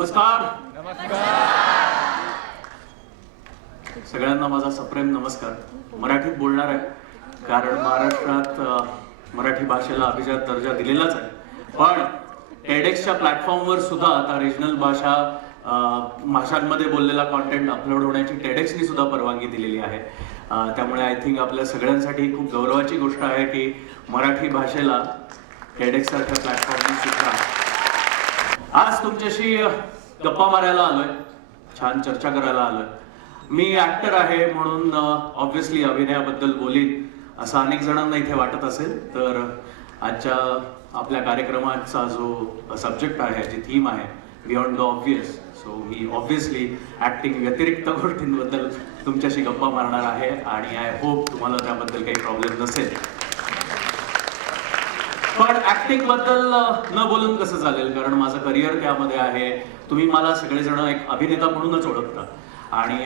नमस्कार. सगळ्यांना माझा सप्रेम नमस्कार. मराठीत बोलणार आहे कारण महाराष्ट्रात मराठी भाषेला अभिजात दर्जा दिलेलाच आहे. पण टेडेक्सच्या प्लॅटफॉर्मवर सुद्धा आता रिजनल भाषांमध्ये बोललेला कॉन्टेंट अपलोड होण्याची टेडेक्सनी सुद्धा परवानगी दिलेली आहे. त्यामुळे आय थिंक आपल्या सगळ्यांसाठी खूप गौरवाची गोष्ट आहे की मराठी भाषेला टेडेक्स सारख्या प्लॅटफॉर्मनी सुद्धा आज तुमच्याशी गप्पा मारायला आलोय, छान चर्चा करायला आलोय. मी ऍक्टर आहे म्हणून ऑब्व्हियसली अभिनयाबद्दल बोलीन असं अनेक जणांना इथे वाटत असेल. तर आजच्या आपल्या कार्यक्रमाचा जो सब्जेक्ट आहे, जी थीम आहे beyond the obvious, so me obviously acting व्यतिरिक्त गोष्टींबद्दल तुमच्याशी गप्पा मारणार आहे आणि आय होप तुम्हाला त्याबद्दल काही प्रॉब्लेम नसेल. पण ऍक्टिंग बद्दल न बोलून कसं चालेल, कारण माझं करिअर त्यामध्ये आहे. तुम्ही मला सगळेजण एक अभिनेता म्हणूनच ओळखता आणि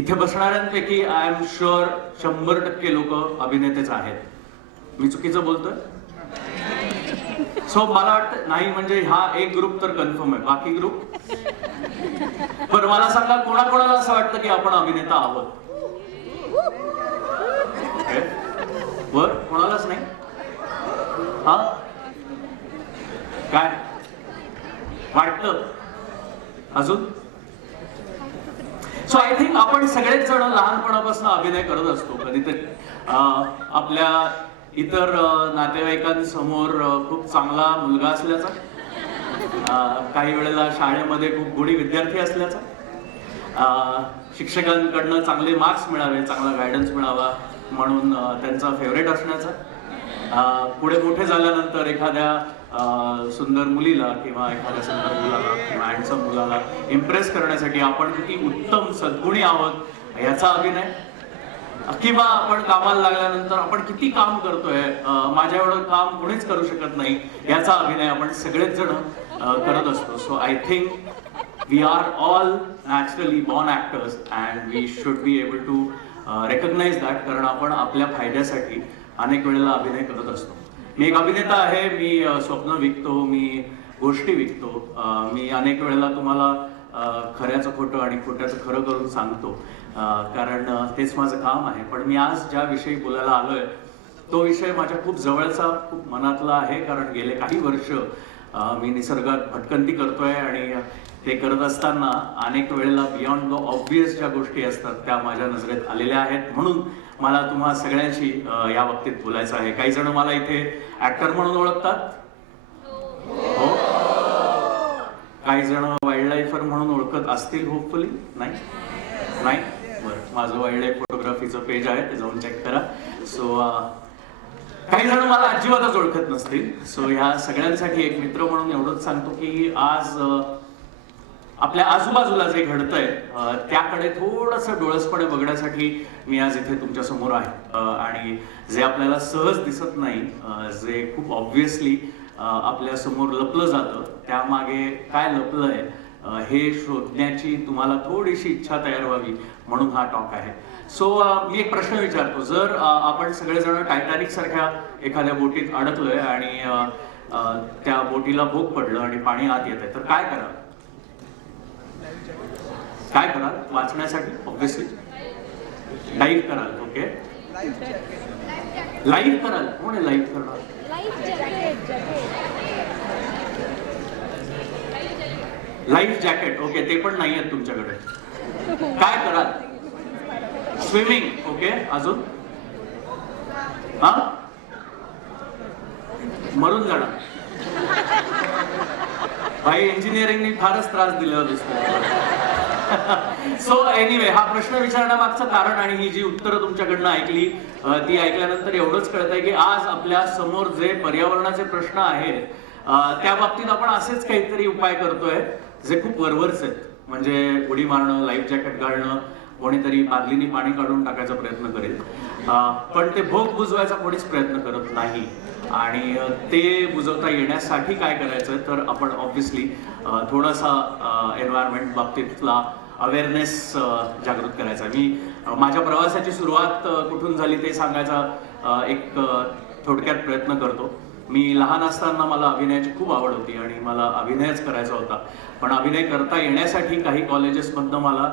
इथे बसणाऱ्यांपैकी आय एम शुअर 100% लोक अभिनेतेच आहेत. मी चुकीचं बोलतोय? सो मला वाटतं नाही, म्हणजे हा एक ग्रुप तर कन्फर्म आहे, बाकी ग्रुप. पण मला सांगा, कोणाकोणाला असं वाटतं की आपण अभिनेता आहोत? वर कोणालाच नाही? हा काय वाटतं अजून? सो आय थिंक आपण सगळेच जण लहानपणापासून अभिनय करत असतो. कधीतरी आपल्या इतर नातेवाईकांसमोर खूप चांगला मुलगा असल्याचा, काही वेळेला शाळेमध्ये खूप गुणी विद्यार्थी असल्याचा, शिक्षकांकडनं चांगले मार्क्स मिळावे, चांगला गायडन्स मिळावा म्हणून त्यांचा फेवरेट असण्याचा, पुढे मोठे झाल्यानंतर एखाद्या सुंदर मुलीला किंवा एखाद्या सुंदर मुलाला किंवा हँडसम मुलाला इम्प्रेस करण्यासाठी आपण किती उत्तम सद्गुणी आहोत याचा अभिनय, किंवा आपण कामाला लागल्यानंतर आपण किती काम करतोय, माझ्या एवढं काम कोणीच करू शकत नाही याचा अभिनय आपण सगळेच जण करत असतो. So I think we are all naturally born actors and we should be able to recognise that, कारण आपण आपल्या फायद्यासाठी अनेक वेळेला अभिनय करत असतो. मी एक अभिनेता आहे. मी स्वप्न विकतो, मी गोष्टी विकतो. मी अनेक वेळेला तुम्हाला खऱ्याचं खोटं आणि खोट्याचं खरं करून सांगतो, कारण तेच माझं काम आहे. पण मी आज ज्या विषयी बोलायला आलोय तो विषय माझ्या खूप जवळचा, खूप मनातला आहे. कारण गेले काही वर्ष मी निसर्गात भटकंती करतोय आणि ते करत असताना अनेक वेळेला बियॉन्ड द ऑब्व्हियस ज्या गोष्टी असतात त्या माझ्या नजरेत आलेल्या आहेत. म्हणून मला तुम्हा सगळ्यांशी या बाबतीत बोलायचं आहे. काही जण मला इथे ऍक्टर म्हणून ओळखतात, हो. काही जण वाईल्ड लाईफर म्हणून ओळखत असतील, होपफुली. नाही नाही बरं, माझं वाईल्ड लाईफ फोटोग्राफीचं पेज आहे, ते जाऊन चेक करा. सो काही जण मला अजिबातच ओळखत नसतील. सो ह्या सगळ्यांसाठी एक मित्र म्हणून एवढंच सांगतो की आज आपल्या आजूबाजूला जे घडतंय त्याकडे थोडंसं डोळसपणे बघण्यासाठी मी आज इथे तुमच्या समोर आहे. आणि जे आपल्याला सहज दिसत नाही, जे खूप ऑब्व्हियसली आपल्या समोर लपलं जातं, त्यामागे काय लपलंय हे शोधण्याची तुम्हाला थोडीशी इच्छा तयार व्हावी म्हणून हा टॉक आहे. सो मी एक प्रश्न विचारतो. जर आपण सगळेजण टायटॅनिक सारख्या एखाद्या बोटीत अडकलोय आणि त्या बोटीला भोग पडलं आणि पाणी आत येत आहे, तर काय कराल? काय कराल वाचण्यासाठी? ऑब्व्हियसली लाईव्ह कराल. ओके, लाईव्ह कराल. कोण आहे लाईव्ह करणार? Life jacket. ओके, ते पण नाही आहेत तुमच्याकडे. काय कराल? स्विमिंग. ओके, अजून? हा, मरून जाणार. भाई, इंजिनिअरिंगने फारच त्रास दिलेला दिसतो. सो एनिवे, हा प्रश्न विचारण्यामागचं कारण आणि ही जी उत्तरं तुमच्याकडनं ऐकली ती ऐकल्यानंतर एवढंच कळतंय की आज आपल्या समोर जे पर्यावरणाचे प्रश्न आहेत त्या बाबतीत आपण असेच काहीतरी उपाय करतोय जे खूप वरवरच आहेत. म्हणजे उडी मारणं, लाईफ जॅकेट घालणं, कोणीतरी बादलीने पाणी काढून टाकायचा प्रयत्न करेल, पण ते भोग बुजवायचा कोणीच प्रयत्न करत नाही. आणि ते बुजवता येण्यासाठी काय करायचं, तर आपण ऑब्व्हियसली थोडासा एन्व्हायरमेंट बाबतीतला अवेअरनेस जागृत करायचा. मी माझ्या प्रवासाची सुरुवात कुठून झाली ते सांगायचा एक थोडक्यात प्रयत्न करतो. मी लहान असताना मला अभिनयाची खूप आवड होती आणि मला अभिनयच करायचा होता. पण अभिनय करता येण्यासाठी काही कॉलेजेसमधनं मला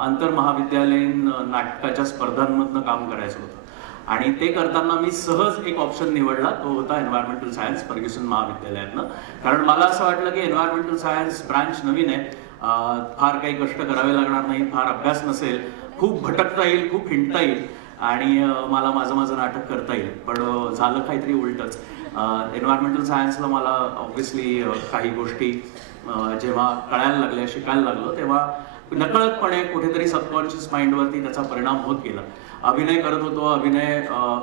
आंतरमहाविद्यालयीन नाटकाच्या स्पर्धांमधनं काम करायचं होतं. आणि ते करताना मी सहज एक ऑप्शन निवडला, तो होता एन्व्हायरमेंटल सायन्स फर्ग्युसन महाविद्यालयातनं. कारण मला असं वाटलं की एन्व्हायरमेंटल सायन्स ब्रांच नवीन आहे, फार काही कष्ट करावे लागणार नाही, फार अभ्यास नसेल, खूप भटकता येईल, खूप हिंडता येईल आणि मला माझं नाटक करता येईल. पण झालं काहीतरी उलटच. एन्व्हायरमेंटल सायन्सला मला ऑब्व्हियसली काही गोष्टी जेव्हा कळायला लागल्या, शिकायला लागलो, तेव्हा नकळतपणे कुठेतरी सबकॉन्शियस माइंडवरती त्याचा परिणाम होत गेला. अभिनय करत होतो, अभिनय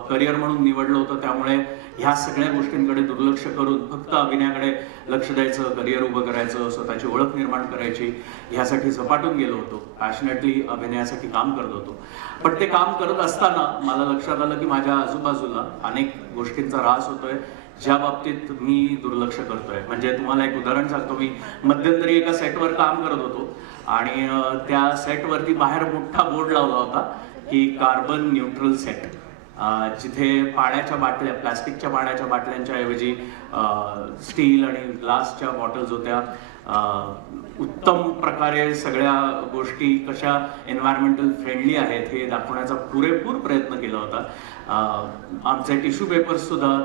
करिअर म्हणून निवडलं होतं, त्यामुळे ह्या सगळ्या गोष्टींकडे दुर्लक्ष करून फक्त अभिनयाकडे लक्ष द्यायचं, करिअर उभं करायचं, स्वतःची ओळख निर्माण करायची, ह्यासाठी झपाटून गेलो होतो. पॅशनेटली अभिनयासाठी काम करत होतो. पण ते काम करत असताना मला लक्षात आलं की माझ्या आजूबाजूला अनेक गोष्टींचा ऱ्हास होतोय, ज्या बाबतीत मी दुर्लक्ष करतोय. म्हणजे तुम्हाला एक उदाहरण सांगतो. मी मध्यंतरी एका सेटवर काम करत होतो आणि त्या सेटवरती बाहेर मोठा बोर्ड लावला होता की कार्बन न्यूट्रल सेट, जिथे पाण्याच्या बाटल्या, प्लास्टिकच्या पाण्याच्या बाटल्यांच्या ऐवजी स्टील आणि ग्लासच्या बॉटल्स होत्या. उत्तम प्रकारे सगळ्या गोष्टी कशा एन्व्हायरमेंटल फ्रेंडली आहेत हे दाखवण्याचा पुरेपूर प्रयत्न केला होता. आमचे टिश्यू पेपर्स सुद्धा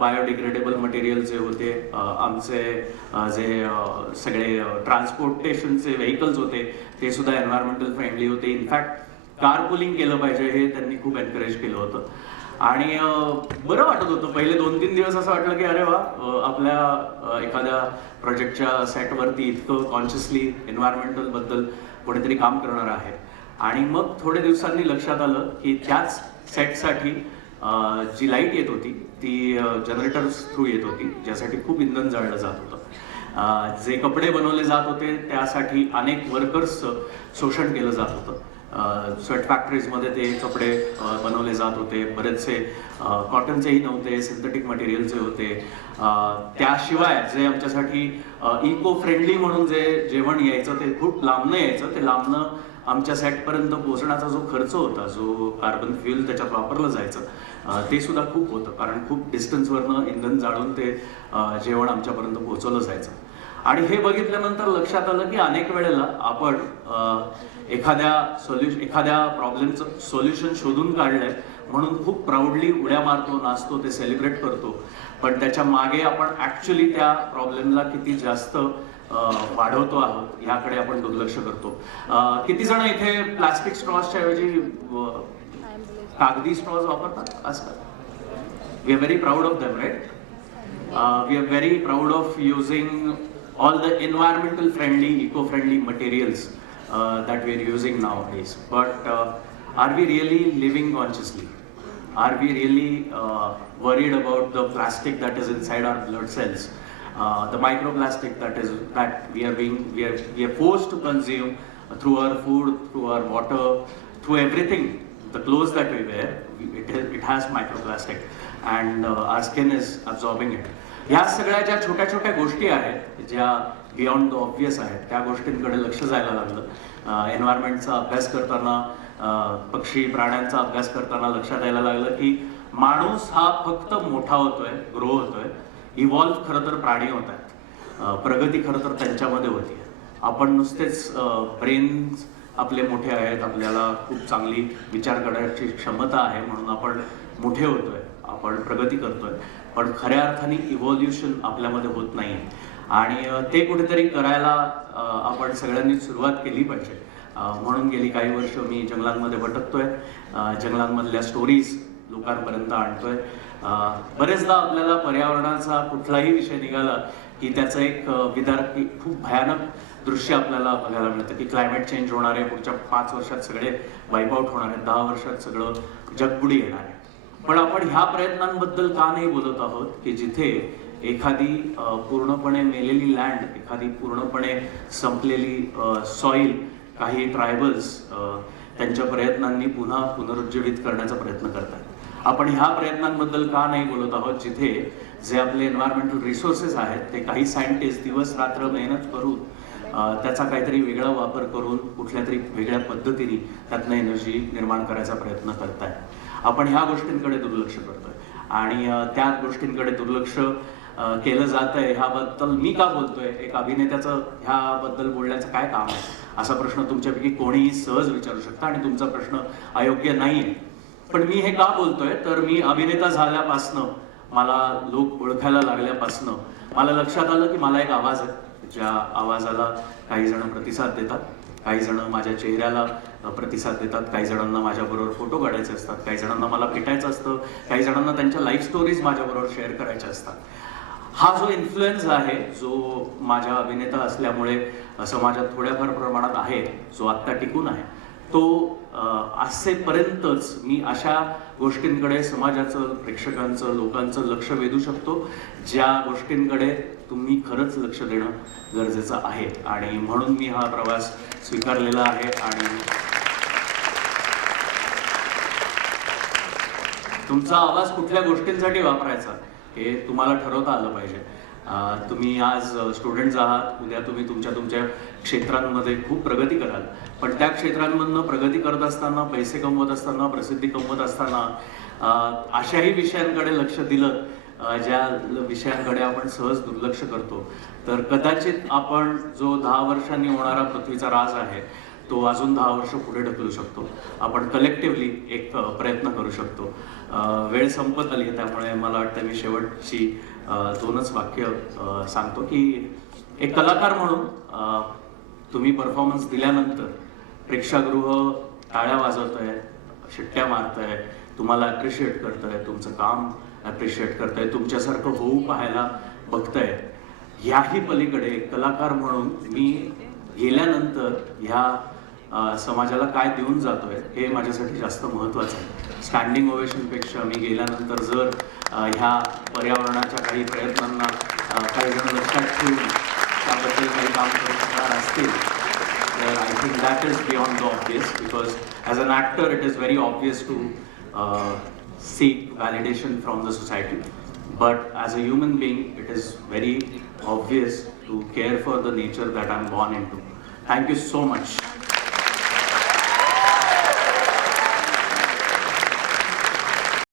बायोडिग्रेडेबल मटेरियलचे होते. आमचे जे सगळे ट्रान्सपोर्टेशनचे व्हेकल्स होते ते सुद्धा एन्व्हायरमेंटल फ्रेंडली होते. इनफॅक्ट कारपुलिंग केलं पाहिजे हे त्यांनी खूप एनकरेज केलं होतं आणि बरं वाटत होतं. पहिले 2-3 दिवस असं वाटलं की अरे वा, आपल्या एखाद्या प्रोजेक्टच्या सेटवरती इतकं कॉन्शियसली एन्व्हायरमेंटल बद्दल कोणीतरी काम करणार आहे. आणि मग थोड्या दिवसांनी लक्षात आलं की त्याच सेटसाठी जी लाईट येत होती ती जनरेटर्स थ्रू येत होती, ज्यासाठी खूप इंधन जाळलं जात होतं. जे कपडे बनवले जात होते त्यासाठी अनेक वर्कर्सचं शोषण केलं जात होतं. स्वेट फॅक्टरीजमध्ये ते कपडे बनवले जात होते. बरेचसे कॉटनचेही नव्हते, सिंथेटिक मटेरियलचे होते. त्याशिवाय जे आमच्यासाठी इको फ्रेंडली म्हणून जे जेवण यायचं ते खूप लांबनं यायचं. ते लांबनं आमच्या सेटपर्यंत पोहोचण्याचा जो खर्च होता, जो कार्बन फ्युल त्याच्यात वापरलं जायचं, ते सुद्धा खूप होतं. कारण खूप डिस्टन्सवरनं इंधन जाळून ते जेवण आमच्यापर्यंत पोहोचवलं जायचं. आणि हे बघितल्यानंतर लक्षात आलं की अनेक वेळेला आपण एखाद्या प्रॉब्लेमचं सोल्युशन शोधून काढलंय म्हणून खूप प्राऊडली उड्या मारतो, नाचतो, ते सेलिब्रेट करतो. पण त्याच्या मागे आपण ऍक्च्युली त्या प्रॉब्लेमला किती जास्त वाढवतो आहोत ह्याकडे आपण दुर्लक्ष करतो. किती जण इथे प्लास्टिक स्ट्रॉजच्या ऐवजी कागदी स्ट्रॉज वापरतात आजकाल? We are very proud of them, right? We are very proud of using all the environmental friendly, eco-friendly materials that we are using nowadays. But are we really living consciously? Are we really worried about the plastic that is inside our blood cells, the microplastic that we are forced to consume through our food, through our water, through everything? The clothes that we wear, it has microplastic, and our skin is absorbing it. ह्या सगळ्या ज्या छोट्या छोट्या गोष्टी आहेत, ज्या beyond the obvious आहेत, त्या गोष्टींकडे लक्ष जायला लागलं. एन्व्हायरमेंटचा अभ्यास करताना, पक्षी प्राण्यांचा अभ्यास करताना लक्षात यायला लागलं की माणूस हा फक्त मोठा होतोय, ग्रो होतोय. इव्हॉल्व्ह खरं तर प्राणी होत आहेत. प्रगती खरं तर त्यांच्यामध्ये होती. आपण नुसतेच ब्रेन्स आपले मोठे आहेत, आपल्याला खूप चांगली विचार करण्याची क्षमता आहे म्हणून आपण मोठे होतोय, आपण प्रगती करतोय. पण खऱ्या अर्थाने इव्हॉल्युशन आपल्यामध्ये होत नाही आणि ते कुठेतरी करायला आपण सगळ्यांनी सुरुवात केली पाहिजे. म्हणून गेली काही वर्ष मी जंगलांमध्ये भटकतोय, जंगलांमधल्या स्टोरीज लोकांपर्यंत आणतोय. बरेचदा आपल्याला पर्यावरणाचा कुठलाही विषय निघाला की त्याचं एक विदारकी खूप भयानक दृश्य आपल्याला बघायला मिळतं की क्लायमेट चेंज होणार आहे, पुढच्या 5 वर्षात सगळे वाईप आउट होणार आहे, 10 वर्षात सगळं जगबुडी येणार आहे. पण आपण ह्या प्रयत्नांबद्दल का नाही बोलत आहोत की जिथे एखादी पूर्णपणे मेलेली लँड, एखादी पूर्णपणे संपलेली सॉइल, काही ट्रायबल्स त्यांच्या प्रयत्नांनी पुन्हा पुनरुज्जीवित करण्याचा प्रयत्न करतात. आपण ह्या प्रयत्नांबद्दल का नाही बोलत आहोत जिथे जे आपले एन्व्हायरमेंटल रिसोर्सेस आहेत ते काही सायंटिस्ट दिवस रात्र मेहनत करून त्याचा काहीतरी वेगळा वापर करून कुठल्या तरी वेगळ्या पद्धतीने त्यातनं एनर्जी निर्माण करायचा प्रयत्न करतायत. आपण ह्या गोष्टींकडे दुर्लक्ष करतोय आणि त्या गोष्टींकडे दुर्लक्ष केलं जात आहे ह्याबद्दल मी का बोलतोय, एक अभिनेत्याचं ह्याबद्दल बोलण्याचं काय काम आहे, असा प्रश्न तुमच्यापैकी कोणीही सहज विचारू शकता आणि तुमचा प्रश्न अयोग्य नाही आहे. पण मी हे का बोलतोय, तर मी अभिनेता झाल्यापासनं, मला लोक ओळखायला लागल्यापासनं मला लक्षात आलं की मला एक आवाज आहे, ज्या आवाजाला काही जण प्रतिसाद देतात, काही जण माझ्या चेहऱ्याला प्रतिसाद देतात, काही जणांना माझ्याबरोबर फोटो काढायचे असतात, काही जणांना मला भेटायचं असतं, काही जणांना त्यांच्या लाईफ स्टोरीज माझ्याबरोबर शेअर करायच्या असतात. हा जो इन्फ्लुएन्स आहे, जो माझ्या अभिनेता असल्यामुळे समाजात थोड्याफार प्रमाणात आहे, जो आत्ता टिकून आहे, तो असेपर्यंतच मी अशा गोष्टींकडे समाजाचं, प्रेक्षकांचं, लोकांचं लक्ष वेधू शकतो, ज्या गोष्टींकडे तुम्ही खरंच लक्ष देणं गरजेचं आहे. आणि म्हणून मी हा प्रवास स्वीकारलेला आहे. आणि तुमचा आवाज कुठल्या गोष्टींसाठी वापरायचा हे तुम्हाला ठरवता आलं पाहिजे. तुम्ही आज स्टुडंट्स आहात, उद्या तुम्ही तुमच्या क्षेत्रांमध्ये खूप प्रगती कराल, पण त्या क्षेत्रांमधनं प्रगती करत असताना, पैसे कमवत असताना, प्रसिद्धी कमवत असताना अशाही विषयांकडे लक्ष दिलं ज्या विषयांकडे आपण सहज दुर्लक्ष करतो, तर कदाचित आपण जो 10 वर्षांनी होणारा पृथ्वीचा राज आहे तो अजून 10 वर्ष पुढे ढकलू शकतो. आपण कलेक्टिव्हली एक प्रयत्न करू शकतो. वेळ संपत आली, त्यामुळे मला वाटतं मी शेवटची 2च वाक्य सांगतो की एक कलाकार म्हणून तुम्ही परफॉर्मन्स दिल्यानंतर प्रेक्षागृह टाळ्या वाजवतंय, शिट्ट्या मारतंय, तुम्हाला ॲप्रिशिएट करतंय, तुमचं काम ॲप्रिशिएट करतंय, तुमच्यासारखं होऊ पाहायला बघतंय. ह्याही पलीकडे कलाकार म्हणून मी गेल्यानंतर ह्या समाजाला काय देऊन जातोय हे माझ्यासाठी जास्त महत्त्वाचं आहे. स्टँडिंग ओवेशनपेक्षा मी गेल्यानंतर जर ह्या पर्यावरणाच्या काही प्रयत्नांना काही जण लक्षात ठेवून त्याबद्दल काही काम करू शकणार असतील, तर I think that is beyond the obvious, because as an actor it is very obvious to seek validation from the society, but as a human being it is very obvious to care for the nature that I'm born into. Thank you so much.